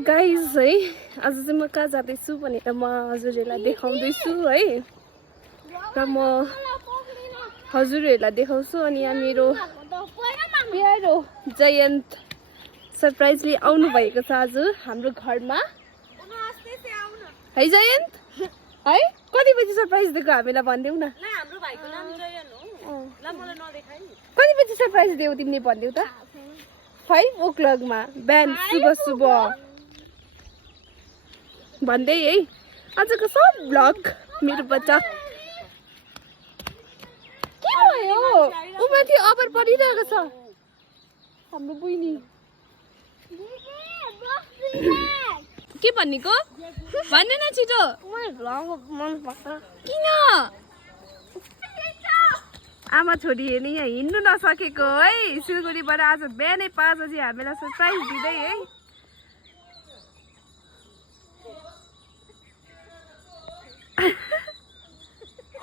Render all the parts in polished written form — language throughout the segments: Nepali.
गाइज है आज चाहिँ म कहाँ जाँदैछु भनेर म हजुरहरूलाई देखाउँदैछु है र म हजुरहरूलाई देखाउँछु अनि यहाँ मेरो प्यारो जयन्त सरप्राइजली आउनु भएको छ आज हाम्रो घरमा है जयन्त है कति बजी सरप्राइज दिएको हामीलाई भनिदेऊ न हाम्रो भाइको नाम जयन हो ल मलाई नदेखाइ कति बजी सरप्राइज दियौ तिमीले भनिदेऊ त 5 o'clock मा बिहान सुबह भन्दै है आजको सब भ्लग मेरो बच्चा के भयो उ माथि अबर परिरहेको छ हाम्रो बुइनी के भन्नेको भन्दैन छिटो किन आमा छोरी हेर्ने यहाँ हिँड्नु नसकेको है सिलगढीबाट आज बिहानै 5 बजी हामीलाई सरप्राइज दिँदै है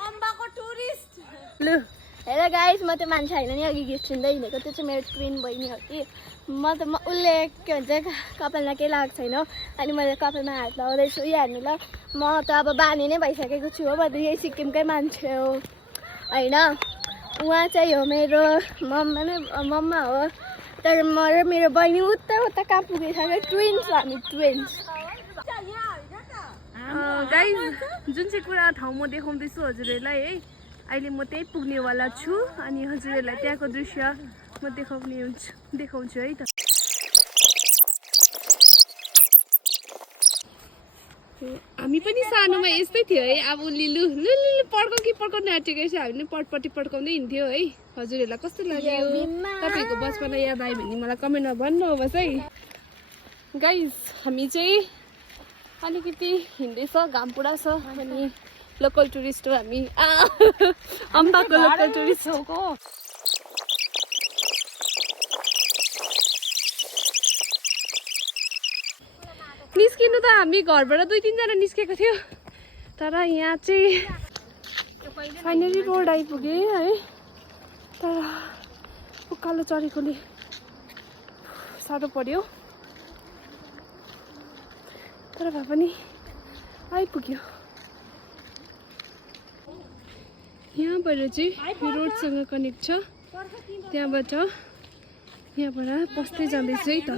अम्बाको टुरिस्ट लु हेर गाइस म त्यो मान्छे होइन नि अघि गीत सुन्दै हिँडेको त्यो चाहिँ मेरो ट्विन बहिनी हो कि म उसले के भन्छ कपालमा केही लागेको छैन अनि मैले कपालमा हात लगाउँदैछु यो हेर्नु ल म त अब बानी नै भइसकेको छु हो म त यही सिक्किमकै मान्छे हो होइन उहाँ चाहिँ हो मेरो मम्मा हो तर म र मेरो बहिनी उता कहाँ पुगिसक्यो ट्विन्स हामी ट्विन्स गाइज जुन चाहिँ कुरा ठाउँ म देखाउँदैछु हजुरहरूलाई है अहिले म त्यही पुग्नेवाला छु अनि हजुरहरूलाई त्यहाँको दृश्य म देखाउँछु है त हामी पनि सानोमा यस्तै थियो है अब लिलु पड्काउ कि पड्काउनु आँटेको छ हामी पटपट्टि पड्काउँदै हिँड्थ्यो है हजुरहरूलाई कस्तो लाग्यो तपाईँको बचपना याद आयो भने मलाई कमेन्टमा भन्नुहोस् है गाइज हामी चाहिँ अलिकति हिँड्दैछ घाम पुरा छ अनि लोकल टुरिस्ट हो हामी अम्बाको लोकल टुरिस्ट हो निस्किनु त हामी घरबाट 2-3 जना निस्केको थियो तर यहाँ चाहिँ फाइनली रोड आइपुगे है तर उकालो चढेकोले साह्रो पर्यो तर भए पनि आइपुग्यो यहाँबाट चाहिँ रोडसँग कनेक्ट छ त्यहाँबाट यहाँबाट बस्दै जाँदैछु है त